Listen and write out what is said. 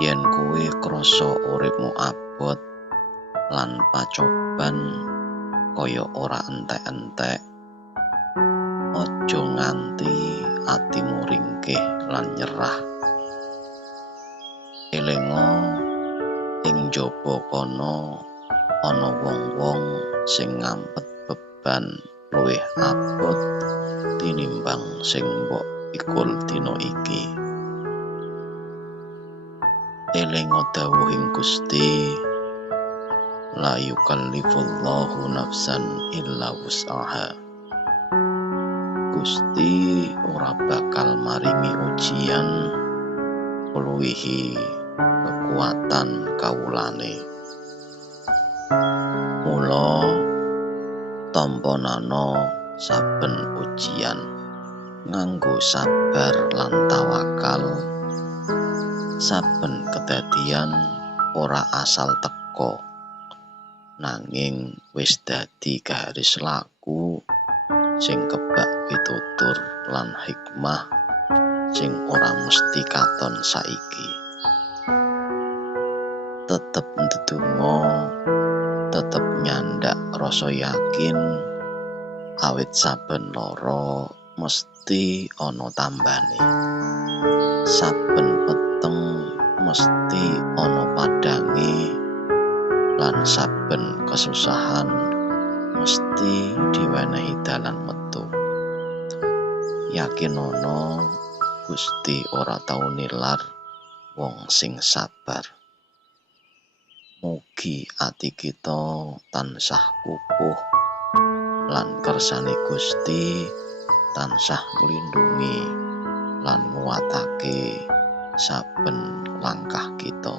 Yen kowe krasa uripmu abot lan pacoban kaya ora entek-entek, aja nganti atimu ringkih lan nyerah. Elinga ing njaba kono ana wong-wong sing ngampet beban luwih abot tinimbang sing mbok pikul dina iki. Elinga dawuhing Gusti, la yukallifullahu nafsan illa wus'aha. Gusti ora bakal maringi ujian ngluwihi kekuatan kawulane. Mula tampanana saben ujian nganggo sabar lan tawakal. Saben kedadian ora asal teka, nanging wis dadi garis laku sing kebak pitutur lan hikmah sing ora mesti katon saiki. Tetep ndedonga, tetep nyandak rasa yakin, awit saben lara mesti ana tambane. Saben peteng mesti ana padange, lan saben kesusahan mesti diwenehi dalan metu. Yakinana Gusti ora tau nilar wong sing sabar. Mugi ati kita tansah kukuh lan kersane Gusti tansah nglindungi lan nguatake saben langkah kita.